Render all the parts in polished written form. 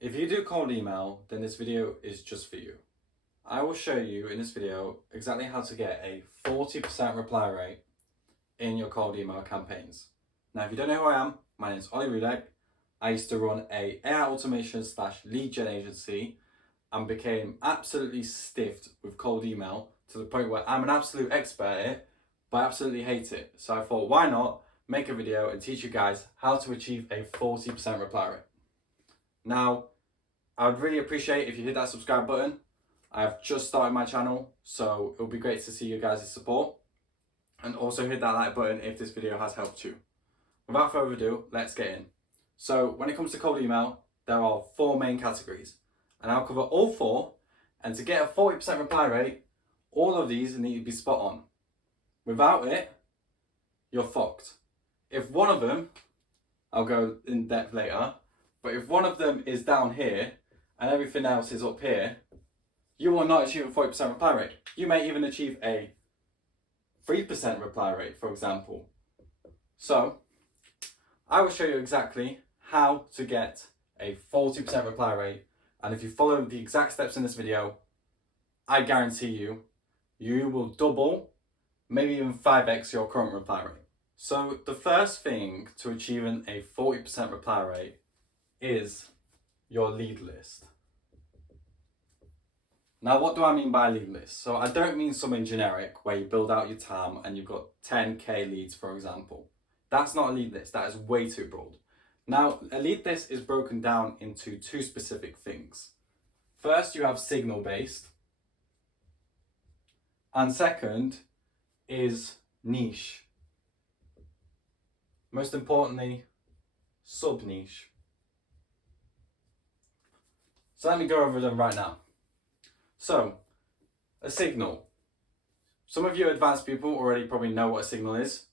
If you do cold email, then this video is just for you. I will show you in this video exactly how to get a 40% reply rate in your cold email campaigns. Now, if you don't know who I am, my name is Ollie Rudek. I used to run a AI automation / lead gen agency and became absolutely stiffed with cold email to the point where I'm an absolute expert at it, but I absolutely hate it. So I thought, why not make a video and teach you guys how to achieve a 40% reply rate. Now, I would really appreciate if you hit that subscribe button. I have just started my channel, so it would be great to see you guys' support. And also hit that like button if this video has helped you. Without further ado, let's get in. So when it comes to cold email, there are 4 main categories, and I'll cover all 4. And to get a 40% reply rate, all of these need to be spot on. Without it, you're fucked. If one of them, I'll go in depth later, but if one of them is down here and everything else is up here, you will not achieve a 40% reply rate. You may even achieve a 3% reply rate, for example. So, I will show you exactly how to get a 40% reply rate, and if you follow the exact steps in this video, I guarantee you, you will double, maybe even 5x your current reply rate. So the first thing to achieving a 40% reply rate is your lead list. Now, what do I mean by lead list? So I don't mean something generic where you build out your TAM and you've got 10k leads, for example. That's not a lead list. That is way too broad. Now, a lead list is broken down into 2 specific things. First, you have signal based. And second is niche. Most importantly, sub niche. So let me go over them right now. So, a signal. Some of you advanced people already probably know what a signal is.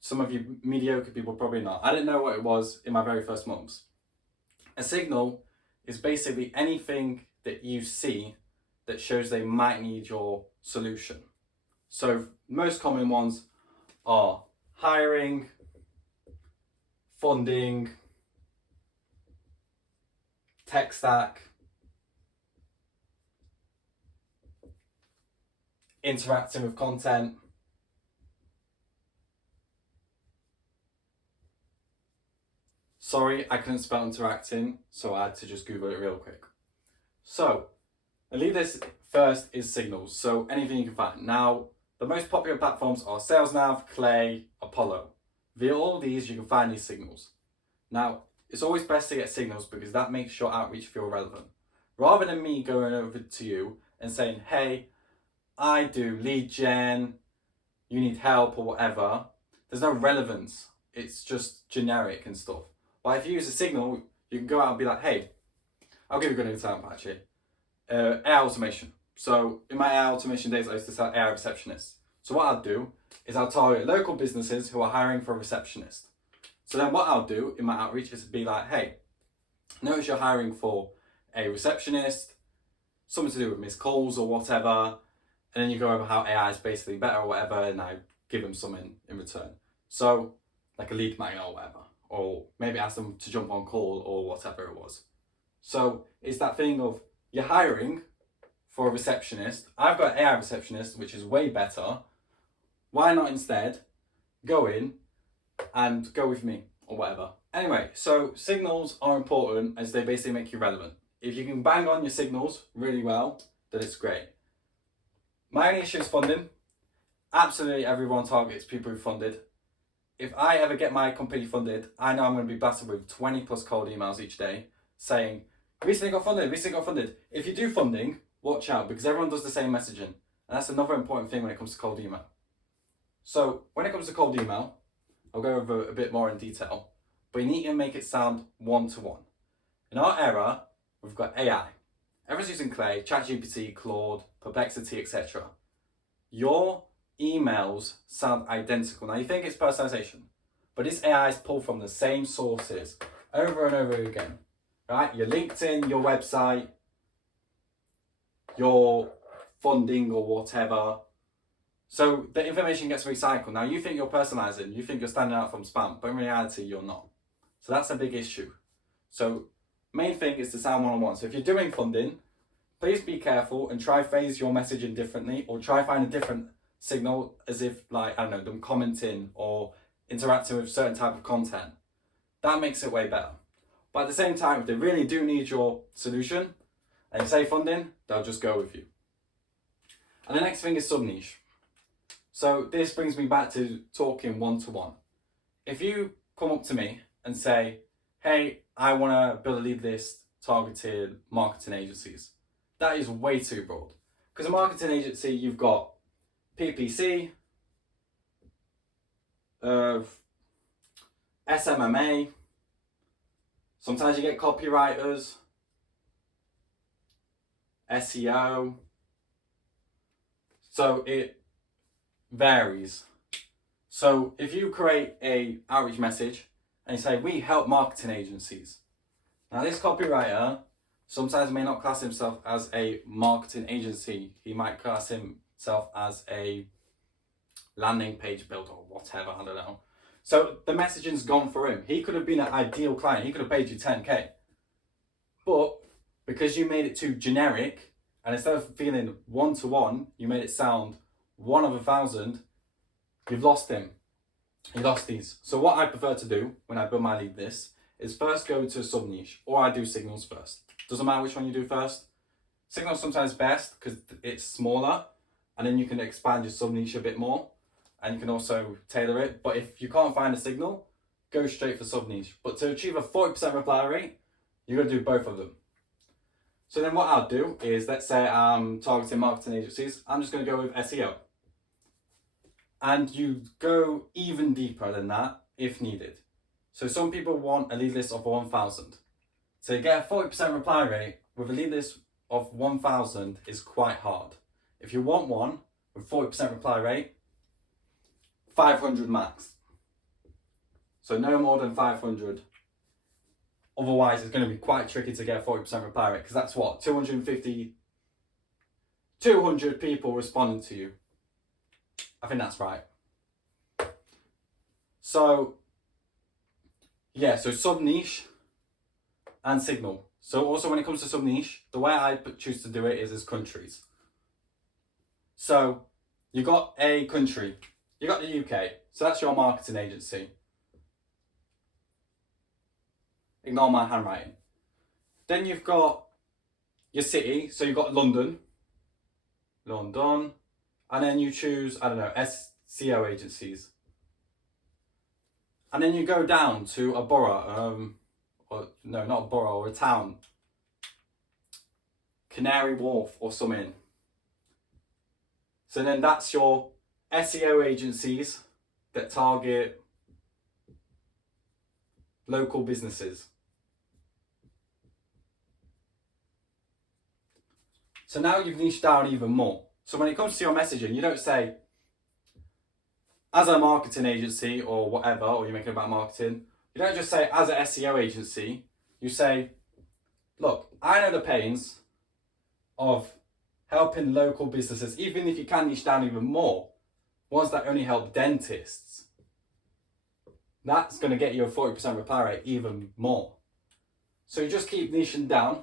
Some of you mediocre people probably not. I didn't know what it was in my very first months. A signal is basically anything that you see that shows they might need your solution. So most common ones are hiring, funding, tech stack, interacting with content, sorry, I couldn't spell interacting, so I had to just Google it real quick. So, a lead list first is signals, so anything you can find. Now, the most popular platforms are SalesNav, Clay, Apollo. Via all of these, you can find these signals. Now, it's always best to get signals because that makes your outreach feel relevant. Rather than me going over to you and saying, hey, I do lead gen, you need help or whatever, there's no relevance. It's just generic and stuff. But if you use a signal, you can go out and be like, hey, I'll give you a good example actually. AI automation. So in my AI automation days, I used to sell AI receptionists. So what I'll do is I'll target local businesses who are hiring for a receptionist. So then what I'll do in my outreach is be like, hey, notice you're hiring for a receptionist, something to do with missed calls or whatever. And then you go over how AI is basically better or whatever, and I give them something in return. So like a lead magnet or whatever, or maybe ask them to jump on call or whatever it was. So it's that thing of you're hiring for a receptionist. I've got an AI receptionist, which is way better. Why not instead go in and go with me or whatever? Anyway, so signals are important as they basically make you relevant. If you can bang on your signals really well, then it's great. My only issue is funding. Absolutely everyone targets people who funded. If I ever get my company funded, I know I'm going to be blasted with 20 plus cold emails each day saying, recently got funded. If you do funding, watch out because everyone does the same messaging. And that's another important thing when it comes to cold email. So when it comes to cold email, I'll go over a bit more in detail, but you need to make it sound one-to-one. In our era, we've got AI. Everyone's using Clay, ChatGPT, Claude, Perplexity, etc. Your emails sound identical. Now you think it's personalization, but this AI is pulled from the same sources over and over again. Right? Your LinkedIn, your website, your funding or whatever. So the information gets recycled. Now you think you're personalizing, you think you're standing out from spam, but in reality you're not. So that's a big issue. So main thing is to sound one-on-one. So if you're doing funding, please be careful and try phase your messaging differently, or try find a different signal, as if like, I don't know, them commenting or interacting with certain type of content. That makes it way better. But at the same time, if they really do need your solution and you say funding, they'll just go with you. And the next thing is sub-niche. So this brings me back to talking one-to-one. If you come up to me and say, hey, I want to build a lead list targeted marketing agencies, that is way too broad. Because a marketing agency, you've got PPC, SMMA, sometimes you get copywriters, SEO. So it varies. So if you create a outreach message and you say, we help marketing agencies. Now this copywriter sometimes may not class himself as a marketing agency. He might class himself as a landing page builder or whatever, I don't know. So the messaging's gone for him. He could have been an ideal client. He could have paid you 10K. But because you made it too generic, and instead of feeling one-to-one, you made it sound 1 of 1,000, you've lost him. You lost these. So what I prefer to do when I build my lead list is first go to a sub-niche, or I do signals first. Doesn't matter which one you do first. Signals sometimes best because it's smaller, and then you can expand your sub-niche a bit more, and you can also tailor it. But if you can't find a signal, go straight for sub-niche. But to achieve a 40% reply rate, you're going to do both of them. So then what I'll do is, let's say I'm targeting marketing agencies, I'm just going to go with SEO. And you go even deeper than that if needed. So some people want a lead list of 1,000. So you get a 40% reply rate with a lead list of 1,000 is quite hard. If you want one with 40% reply rate, 500 max. So no more than 500. Otherwise, it's going to be quite tricky to get a 40% reply rate, because that's what, 200 people responding to you. I think that's right. So, yeah, so sub-niche and signal. So also when it comes to sub-niche, the way I choose to do it is as countries. So you got a country, you got the UK, so that's your marketing agency. Ignore my handwriting. Then you've got your city, so you've got London, and then you choose, I don't know, SEO agencies. And then you go down to a borough, or no, not a borough, or a town. Canary Wharf or something. So then that's your SEO agencies that target local businesses. So now you've niched down even more. So when it comes to your messaging, you don't say, as a marketing agency or whatever, or you're making about marketing, you don't just say, as an SEO agency, you say, look, I know the pains of helping local businesses, even if you can niche down even more, ones that only help dentists. That's going to get you a 40% reply rate even more. So you just keep niching down.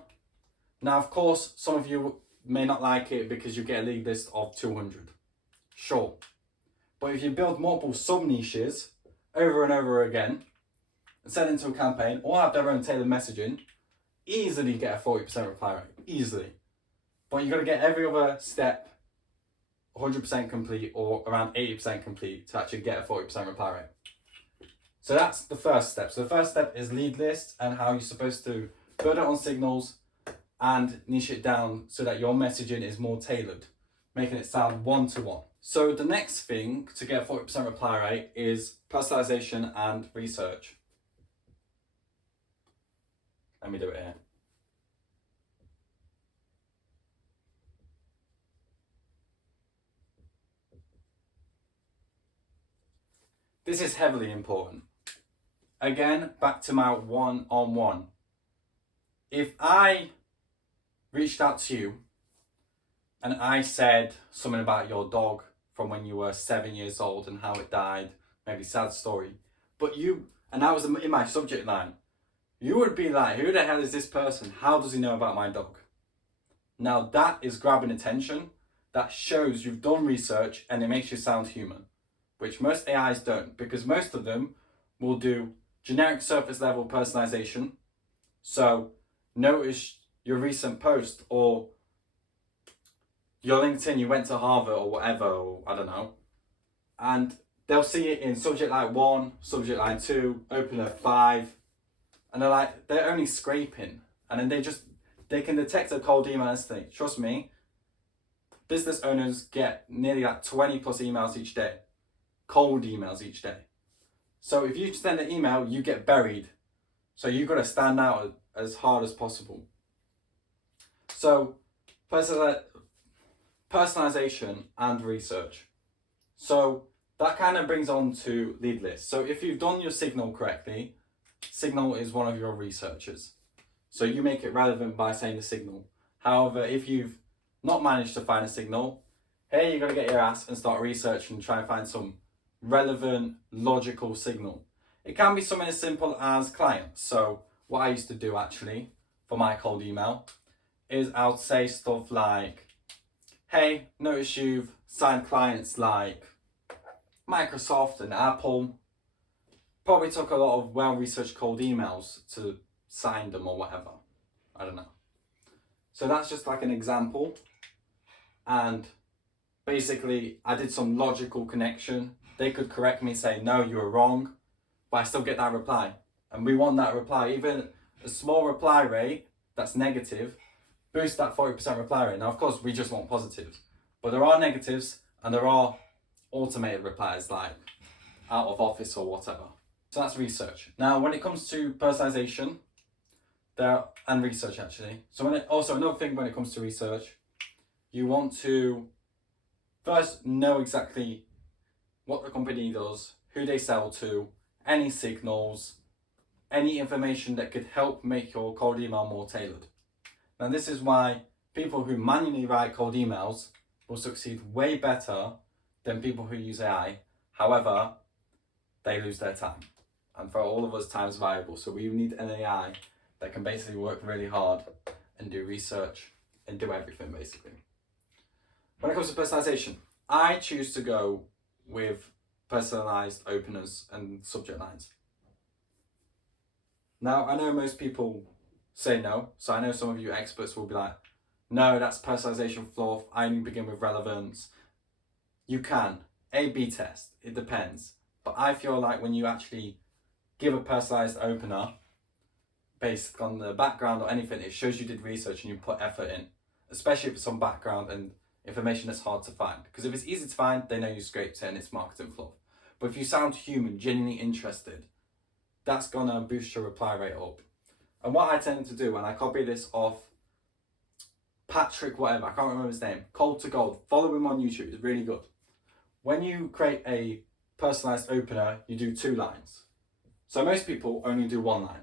Now, of course, some of you may not like it because you get a lead list of 200. Sure. But if you build multiple sub-niches over and over again and send into a campaign or have their own tailored messaging, easily get a 40% reply rate. Easily. But you've got to get every other step 100% complete or around 80% complete to actually get a 40% reply rate. So that's the first step. So the first step is lead list and how you're supposed to build it on signals and niche it down so that your messaging is more tailored, making it sound one-to-one. So the next thing to get a 40% reply rate is personalization and research. Let me do it here. This is heavily important. Again, back to my one-on-one. If I reached out to you and I said something about your dog from when you were 7 years old and how it died, maybe sad story, but and that was in my subject line, you would be like, who the hell is this person? How does he know about my dog? Now that is grabbing attention. That shows you've done research and it makes you sound human, which most AIs don't, because most of them will do generic surface level personalization. So notice your recent post, or your LinkedIn, you went to Harvard or whatever, or I don't know, and they'll see it in subject line 1, subject line 2, opener 5, and they're like, they're only scraping, and then they can detect a cold email instantly. Trust me, business owners get nearly like 20 plus emails each day, cold emails each day. So if you send an email, you get buried. So you've got to stand out as hard as possible. So personalization and research. So that kind of brings on to lead lists. So if you've done your Signal correctly, Signal is one of your researchers. So you make it relevant by saying the Signal. However, if you've not managed to find a Signal, hey, you've got to get your ass and start researching and try and find some relevant, logical Signal. It can be something as simple as clients. So what I used to do actually for my cold email is I would say stuff like, hey, notice you've signed clients like Microsoft and Apple. Probably took a lot of well-researched cold emails to sign them or whatever. I don't know. So that's just like an example. And basically I did some logical connection. They could correct me, say, no, you were wrong, but I still get that reply. And we want that reply. Even a small reply rate that's negative, boost that 40% reply rate. Now, of course, we just want positives, but there are negatives and there are automated replies like out of office or whatever. So that's research. Now, when it comes to personalization, and research actually. So also another thing when it comes to research, you want to first know exactly what the company does, who they sell to, any signals, any information that could help make your cold email more tailored. Now this is why people who manually write cold emails will succeed way better than people who use AI. However, they lose their time. And for all of us, time is valuable. So we need an AI that can basically work really hard and do research and do everything basically. When it comes to personalization, I choose to go with personalized openers and subject lines. Now, I know most people say no. So I know some of you experts will be like, no, that's personalization fluff. I only begin with relevance. You can. A/B test. It depends. But I feel like when you actually give a personalized opener based on the background or anything, it shows you did research and you put effort in, especially if it's some background and information that's hard to find. Because if it's easy to find, they know you scraped it and it's marketing fluff. But if you sound human, genuinely interested, that's gonna boost your reply rate up. And what I tend to do, and I copy this off Patrick whatever, I can't remember his name, Cold to Gold, follow him on YouTube, it's really good. When you create a personalized opener, you do 2 lines. So most people only do 1 line.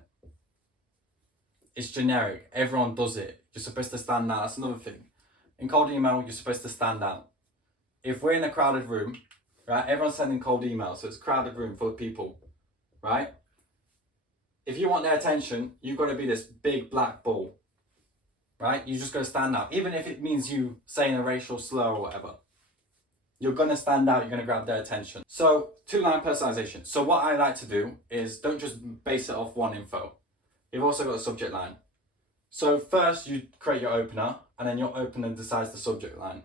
It's generic, everyone does it. You're supposed to stand out, that's another thing. In cold email, you're supposed to stand out. If we're in a crowded room, right, everyone's sending cold emails, so it's a crowded room full of people, right? If you want their attention, you've got to be this big black ball, right? You just got to stand out. Even if it means you saying a racial slur or whatever, you're going to stand out, you're going to grab their attention. So 2-line personalization. So what I like to do is don't just base it off one info. You've also got a subject line. So first you create your opener and then your opener decides the subject line.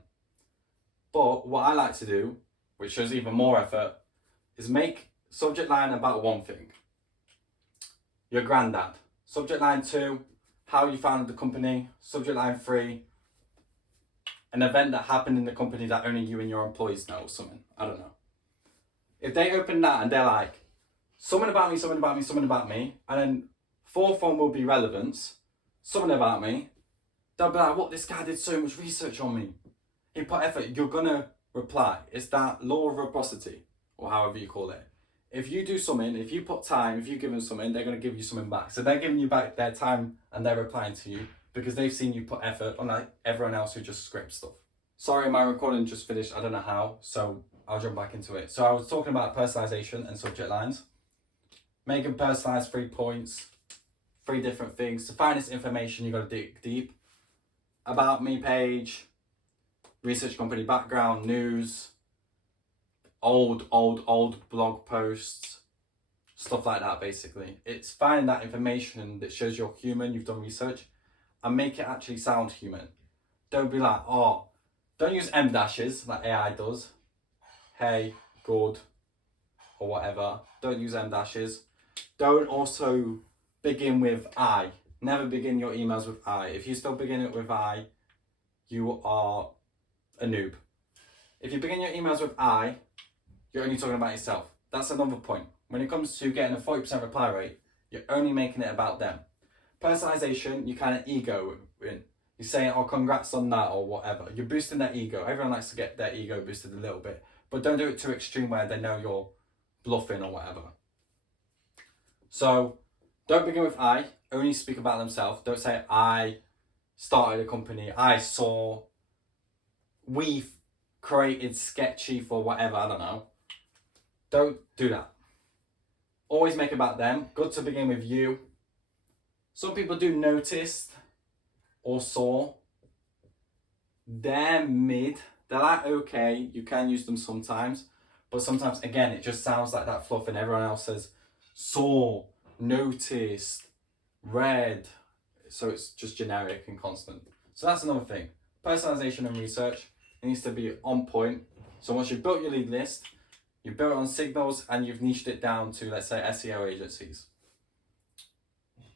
But what I like to do, which shows even more effort, is make subject line about one thing. Your granddad. Subject line 2, how you founded the company. Subject line 3, an event that happened in the company that only you and your employees know or something. I don't know. If they open that and they're like, something about me, something about me, something about me, and then 4th one will be relevance, something about me, they'll be like, what, this guy did so much research on me. He put effort, you're gonna reply. It's that law of reciprocity, or however you call it. If you do something, if you put time, if you give them something, they're going to give you something back. So they're giving you back their time and they're replying to you because they've seen you put effort, unlike everyone else who just scripts stuff. Sorry, my recording just finished. I don't know how, so I'll jump back into it. So I was talking about personalization and subject lines. Make them personalized 3 points. 3 different things. To find this information, you got to dig deep. About me page, research company background, news, old blog posts, stuff like that basically. It's finding that information that shows you're human, you've done research, and make it actually sound human. Don't be like, oh, don't use M dashes like AI does. Hey, good, or whatever. Don't use M dashes. Don't also begin with I. Never begin your emails with I. If you still begin it with I, you are a noob. If you begin your emails with I, you're only talking about yourself. That's another point. When it comes to getting a 40% reply rate, you're only making it about them. Personalization, you kind of ego in. You're saying, oh, congrats on that or whatever. You're boosting their ego. Everyone likes to get their ego boosted a little bit. But don't do it too extreme where they know you're bluffing or whatever. So don't begin with I. Only speak about themselves. Don't say, I started a company. I saw. We've created Sketchy for whatever. I don't know. Don't do that. Always make it about them. Good to begin with you. Some people do noticed or saw. They're mid. They're like, okay, you can use them sometimes. But sometimes, again, it just sounds like that fluff and everyone else says saw, noticed, read. So it's just generic and constant. So that's another thing. Personalization and research. It needs to be on point. So once you've built your lead list, you've built it on signals and you've niched it down to, let's say, SEO agencies.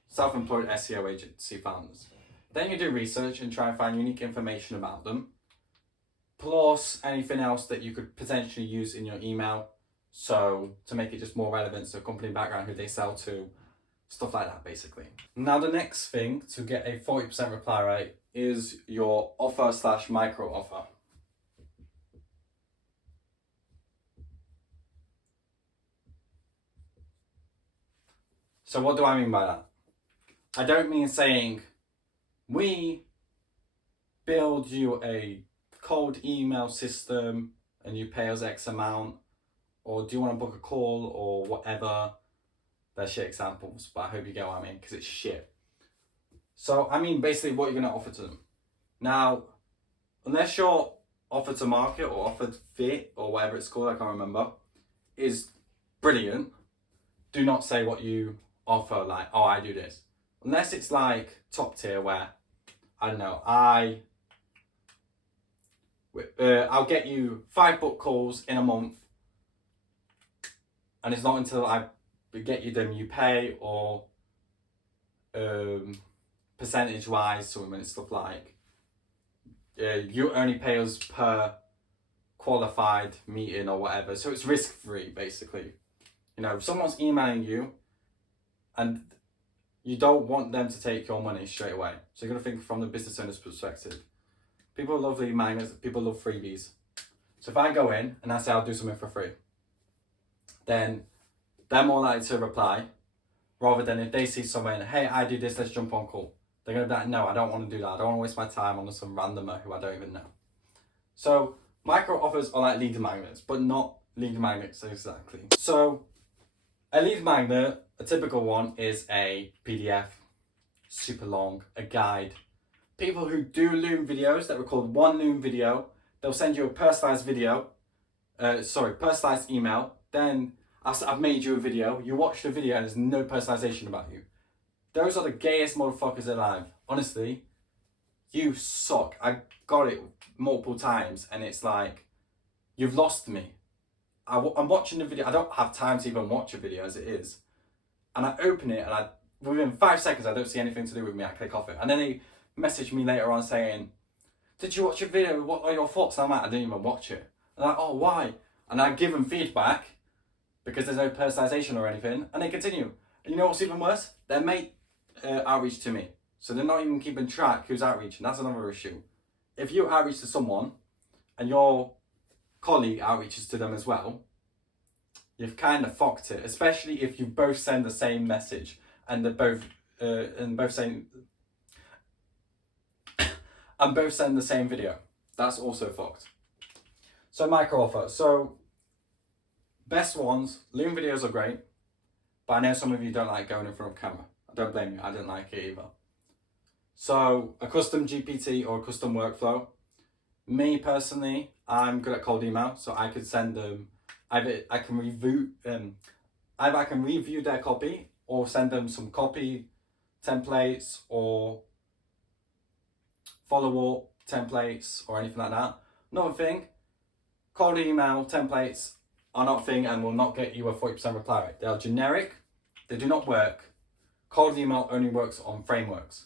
Self-employed SEO agency founders. Then you do research and try and find unique information about them. Plus anything else that you could potentially use in your email. So to make it just more relevant to company background, who they sell to, stuff like that basically. Now the next thing to get a 40% reply rate is your offer/micro offer. So what do I mean by that? I don't mean saying, we build you a cold email system and you pay us X amount, or do you want to book a call or whatever. They're shit examples, but I hope you get what I mean, because it's shit. So I mean basically what you're going to offer to them. Now, unless your offer to market or offered fit or whatever it's called, I can't remember, is brilliant, do not say what you offer like, oh, I do this. Unless it's like top tier where, I don't know, I'll get you 5 book calls in a month, and it's not until I get you them you pay, or percentage wise, so when it's stuff like you only pay us per qualified meeting or whatever, so it's risk free basically. You know, if someone's emailing you and you don't want them to take your money straight away, so you're going to think from the business owner's perspective. People love lead magnets, people love freebies. So if I go in and I say I'll do something for free, then they're more likely to reply, rather than if they see someone, hey, I do this, let's jump on call. They're going to be like, no, I don't want to do that. I don't want to waste my time on some randomer who I don't even know. So micro offers are like lead magnets, but not lead magnets exactly. So a lead magnet, a typical one, is a PDF, super long, a guide. People who do Loom videos that record one Loom video, they'll send you a personalized personalized email. Then I've made you a video, you watch the video and there's no personalization about you. Those are the gayest motherfuckers alive. Honestly, you suck. I got it multiple times and it's like, you've lost me. I'm watching the video, I don't have time to even watch a video as it is. And I open it and within 5 seconds I don't see anything to do with me, I click off it. And then they message me later on saying, did you watch your video? What are your thoughts? And I'm like, I didn't even watch it. And I'm like, oh, why? And I give them feedback because there's no personalization or anything. And they continue. And you know what's even worse? They make outreach to me. So they're not even keeping track who's outreaching. That's another issue. If you outreach to someone and your colleague outreaches to them as well, you've kind of fucked it. Especially if you both send the same message and they're both saying and both send the same video. That's also fucked. So micro offer. So best ones, Loom videos are great, but I know some of you don't like going in front of camera. don't blame you, I didn't like it either. So a custom GPT or a custom workflow. Me personally, I'm good at cold email, so I could send them, either I can review their copy or send them some copy templates or follow-up templates or anything like that. Another thing, cold email templates are not a thing and will not get you a 40% reply rate. They are generic, they do not work. Cold email only works on frameworks.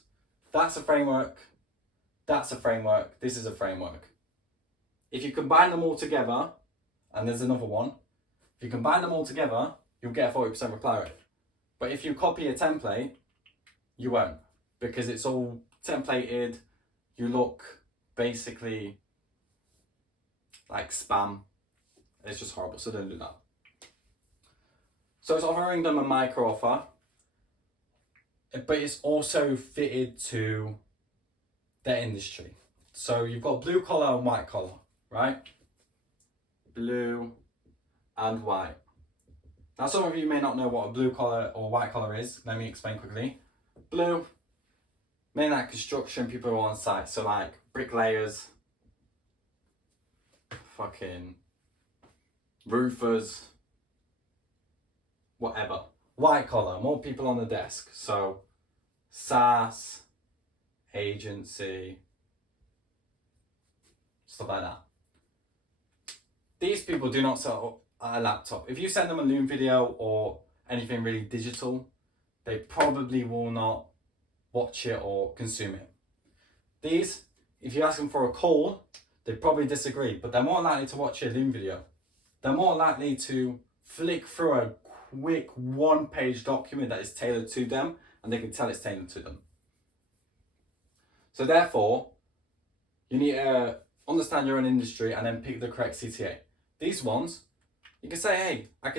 That's a framework, that's a framework, this is a framework. If you combine them all together, and there's another one, if you combine them all together, you'll get a 40% reply rate. But if you copy a template, you won't, because it's all templated, you look basically like spam. It's just horrible, so don't do that. So it's offering them a micro offer, but it's also fitted to their industry. So you've got blue collar and white collar, right? Blue and white. Now some of you may not know what a blue collar or white collar is. Let me explain quickly. Blue, mainly like construction, people who are on site. So like bricklayers, fucking roofers, whatever. White collar, more people on the desk. So SaaS, agency, stuff like that. These people do not sell a laptop. If you send them a Loom video or anything really digital, they probably will not watch it or consume it. These, if you ask them for a call, they probably disagree, but they're more likely to watch a Loom video. They're more likely to flick through a quick one-page document that is tailored to them, and they can tell it's tailored to them. So therefore, you need to understand your own industry and then pick the correct CTA. These ones, you can say, hey, I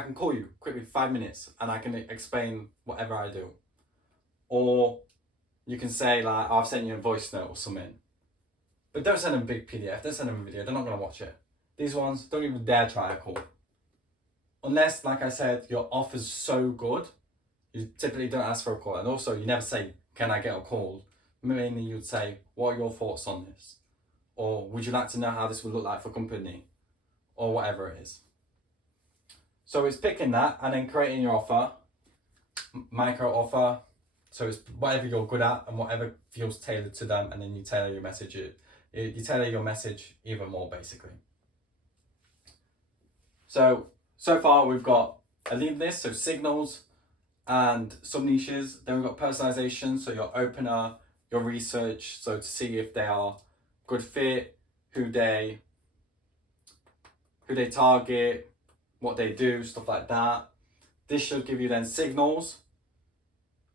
can call you quickly 5 minutes and I can explain whatever I do. Or you can say like, oh, I've sent you a voice note or something. But don't send them a big PDF, don't send them a video, they're not gonna watch it. These ones, don't even dare try a call. Unless, like I said, your offer's so good, you typically don't ask for a call. And also, you never say, can I get a call? Mainly you'd say, what are your thoughts on this? Or would you like to know how this would look like for company? Or whatever it is. So it's picking that and then creating your offer, micro offer. So it's whatever you're good at and whatever feels tailored to them, and then you tailor your message. You tailor your message even more, basically. So far we've got a lead list, so signals and sub niches. Then we've got personalization, so your opener, your research, so to see if they are good fit, who they target, what they do, stuff like that. This should give you then signals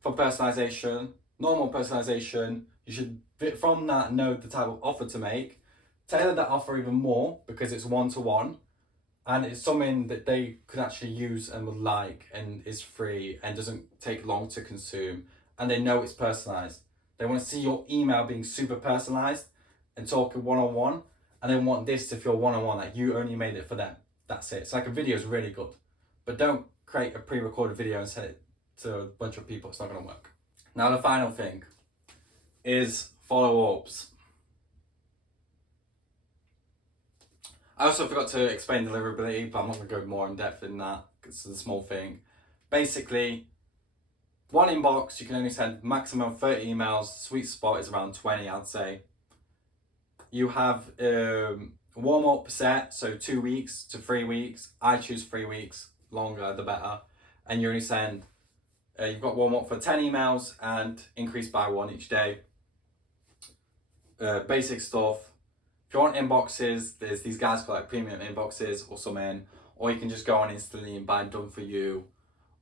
for personalization, normal personalization. You should, from that, know the type of offer to make. Tailor that offer even more because it's one-to-one and it's something that they could actually use and would like and is free and doesn't take long to consume, and they know it's personalized. They want to see your email being super personalized and talking one-on-one, and they want this to feel one-on-one, like you only made it for them. That's it. It's like a video is really good, but don't create a pre-recorded video and send it to a bunch of people. It's not going to work. Now the final thing is follow-ups. I also forgot to explain deliverability, but I'm not going to go more in depth in that because it's a small thing. Basically, one inbox, you can only send maximum 30 emails. Sweet spot is around 20, I'd say. You have warm-up set, so 2 weeks to 3 weeks. I choose 3 weeks, longer the better. And you only send, you've got warm-up for 10 emails and increase by 1 each day. Basic stuff. If you want inboxes, there's these guys called like premium inboxes or something, or you can just go on instantly and buy done for you,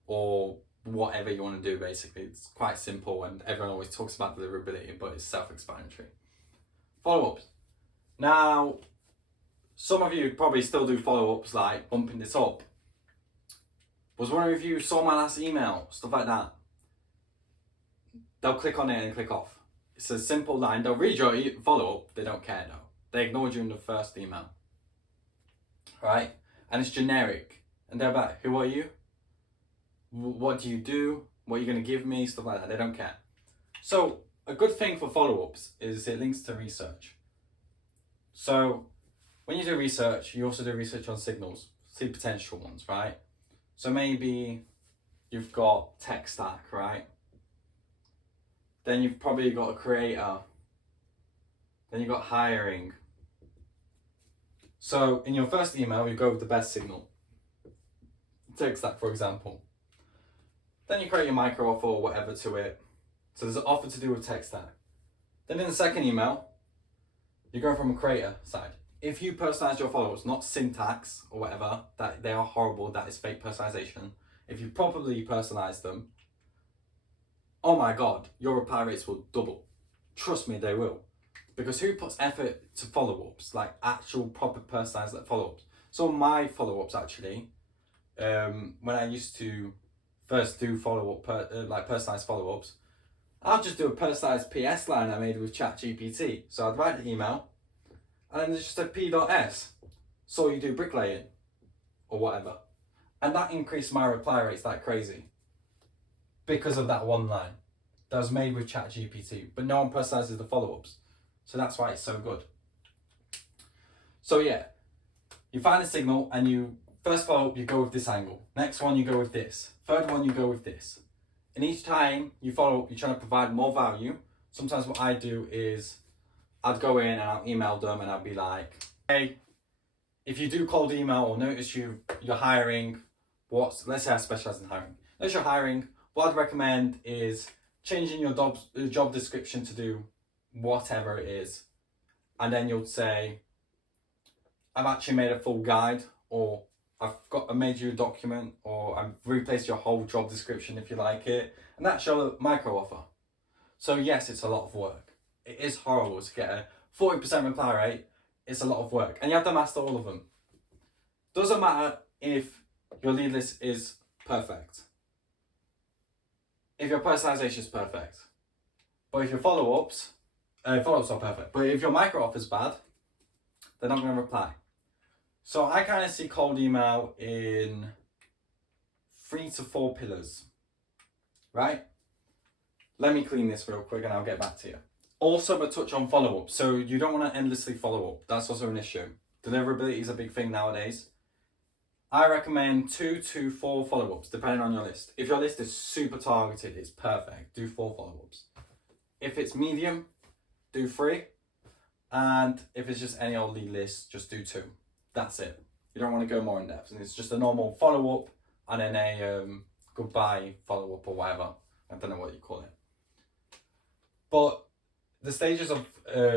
or whatever you want to do. Basically, it's quite simple, and everyone always talks about deliverability, but it's self-explanatory. Follow-ups. Now, some of you probably still do follow-ups, like bumping this up. Was wondering if you saw my last email, stuff like that. They'll click on it and click off. It's a simple line. They'll read your follow-up. They don't care though. They ignored you in the first email. Right? And it's generic. And they're like, who are you? What do you do? what you're going to give me, stuff like that. They don't care. So a good thing for follow-ups is it links to research. So when you do research, you also do research on signals, see potential ones, right? So maybe you've got tech stack, right? Then you've probably got a creator. Then you've got hiring. So in your first email, you go with the best signal. Tech stack, for example. Then you create your micro offer or whatever to it. So there's an offer to do with tech stack. Then in the second email, you go from a creator side. If you personalize your followers, not syntax or whatever, that they are horrible, that is fake personalization. If you properly personalize them, oh my God, your reply rates will double. Trust me, they will. Because who puts effort to follow-ups, like actual proper personalized follow-ups? So my follow-ups actually, when I used to first do follow-up, like personalized follow-ups, I'll just do a personalized PS line I made with ChatGPT. So I'd write the email, and then there's just a P.S. So you do bricklaying, or whatever. And that increased my reply rates like crazy. Because of that one line that was made with ChatGPT. But no one personalizes the follow-ups. So that's why it's so good. So yeah, you find a signal and you, first follow-up, you go with this angle. Next one, you go with this. Third one, you go with this. And each time you follow up, you're trying to provide more value. Sometimes what I do is I'd go in and I'll email them and I'll be like, hey, if you do cold email or notice you're hiring, let's say I specialize in hiring. Notice you're hiring, what I'd recommend is changing your job description to do whatever it is. And then you'll say, I've actually made a full guide, or I made you a document, or I've replaced your whole job description if you like it. And that's your micro offer. So yes, it's a lot of work. It is horrible to get a 40% reply rate. It's a lot of work. And you have to master all of them. Doesn't matter if your lead list is perfect. If your personalization is perfect. But if your follow-ups are perfect. But if your micro offer is bad, they're not going to reply. So I kind of see cold email in 3 to 4 pillars, right? Let me clean this real quick and I'll get back to you. Also a touch on follow-up. So you don't want to endlessly follow up. That's also an issue. Deliverability is a big thing nowadays. I recommend 2 to 4 follow-ups, depending on your list. If your list is super targeted, it's perfect. Do 4 follow-ups. If it's medium, do 3. And if it's just any old lead list, just do 2. That's it. You don't want to go more in depth. And it's just a normal follow-up and then a goodbye follow-up or whatever. I don't know what you call it. But the stages of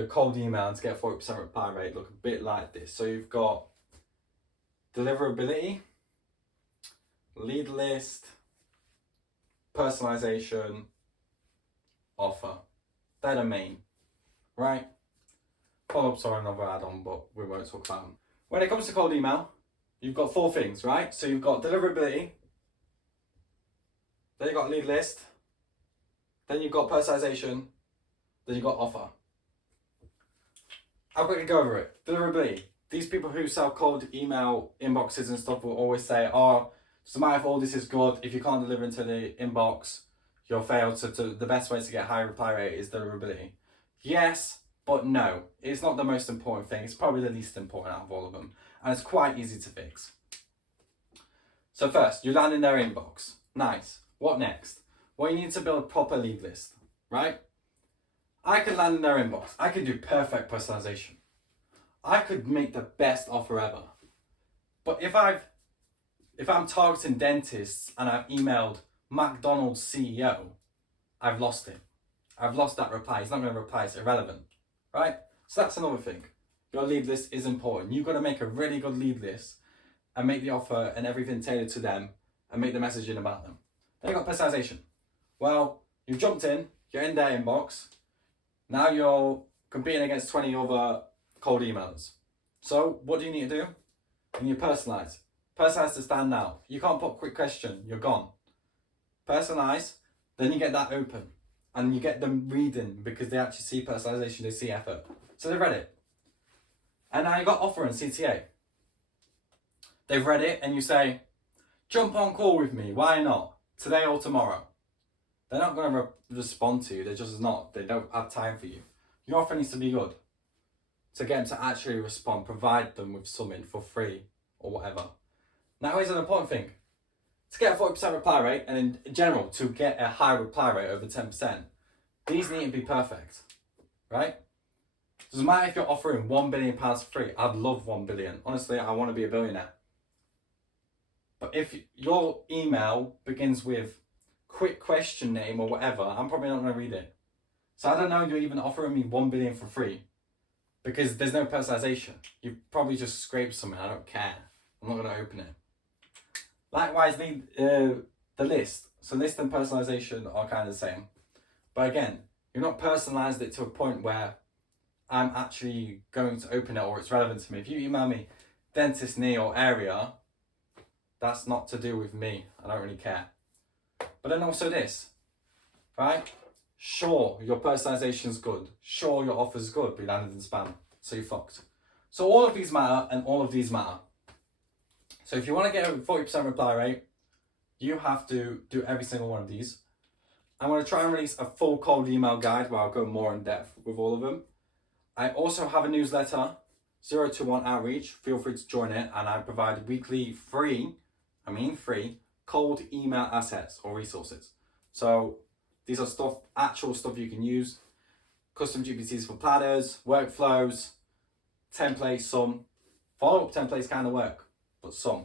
cold email to get 40% reply rate look a bit like this. So you've got deliverability, lead list, personalization, offer. They're the main, right? Follow-ups are another add-on, but we won't talk about them. When it comes to cold email, you've got 4 things, right? So you've got deliverability, then you've got lead list, then you've got personalization, then you've got offer. I'll quickly go over it. Deliverability. These people who sell cold email inboxes and stuff will always say, oh, doesn't matter if all this is good, if you can't deliver into the inbox, you'll fail. So the best way to get high reply rate is deliverability. Yes, but no. It's not the most important thing. It's probably the least important out of all of them. And it's quite easy to fix. So first, you land in their inbox. Nice. What next? Well, you need to build a proper lead list, right? I could land in their inbox. I could do perfect personalization. I could make the best offer ever. But if I'm targeting dentists and I've emailed McDonald's CEO, I've lost it. I've lost that reply. He's not going to reply. It's irrelevant, right? So that's another thing. Your lead list is important. You've got to make a really good lead list and make the offer and everything tailored to them and make the messaging about them. Then you've got personalization. Well, you've jumped in, you're in their inbox. Now you're competing against 20 other cold emailers. So what do you need to do? You need to personalize. Personalize to stand out. You can't put quick question, you're gone. Personalize, then you get that open. And you get them reading because they actually see personalization, they see effort. So they've read it. And now you got offer and CTA. They've read it and you say, jump on call with me, why not? Today or tomorrow. they're not going to respond to you. They're just not. They don't have time for you. Your offer needs to be good to get them to actually respond. Provide them with something for free or whatever. Now, here's an important thing. To get a 40% reply rate, and in general, to get a high reply rate over 10%, these need to be perfect, right? Doesn't matter if you're offering £1 billion free. I'd love 1 billion. Honestly, I want to be a billionaire. But if your email begins with quick question name or whatever, I'm probably not going to read it. So I don't know you're even offering me 1 billion for free because there's no personalization. You probably just scraped something. I don't care. I'm not going to open it. Likewise, the list. So list and personalization are kind of the same. But again, you're not personalized it to a point where I'm actually going to open it or it's relevant to me. If you email me dentist near or area, that's not to do with me. I don't really care. But then also this, right? Sure, your personalization's good. Sure, your offer's good, but you landed in spam. So you're fucked. So all of these matter and all of these matter. So if you want to get a 40% reply rate, you have to do every single one of these. I'm going to try and release a full cold email guide where I'll go more in depth with all of them. I also have a newsletter, 0 to 1 Outreach. Feel free to join it. And I provide weekly free, cold email assets or resources. So these are actual stuff you can use. Custom GPTs for platters, workflows, templates, some. Follow-up templates kind of work, but some.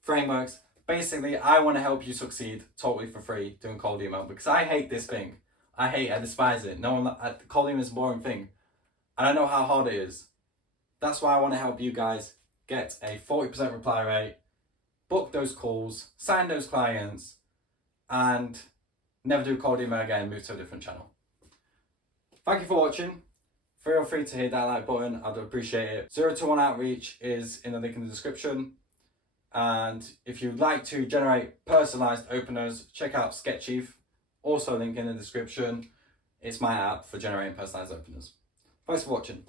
Frameworks. Basically, I want to help you succeed totally for free doing cold email because I hate this thing. I despise it. Cold email is a boring thing. And I know how hard it is. That's why I want to help you guys get a 40% reply rate, book those calls, sign those clients, and never do cold email again, move to a different channel. Thank you for watching. Feel free to hit that like button. I'd appreciate it. 0 to 1 Outreach is in the link in the description. And if you'd like to generate personalized openers, check out Sketchief. Also link in the description. It's my app for generating personalized openers. Thanks for watching.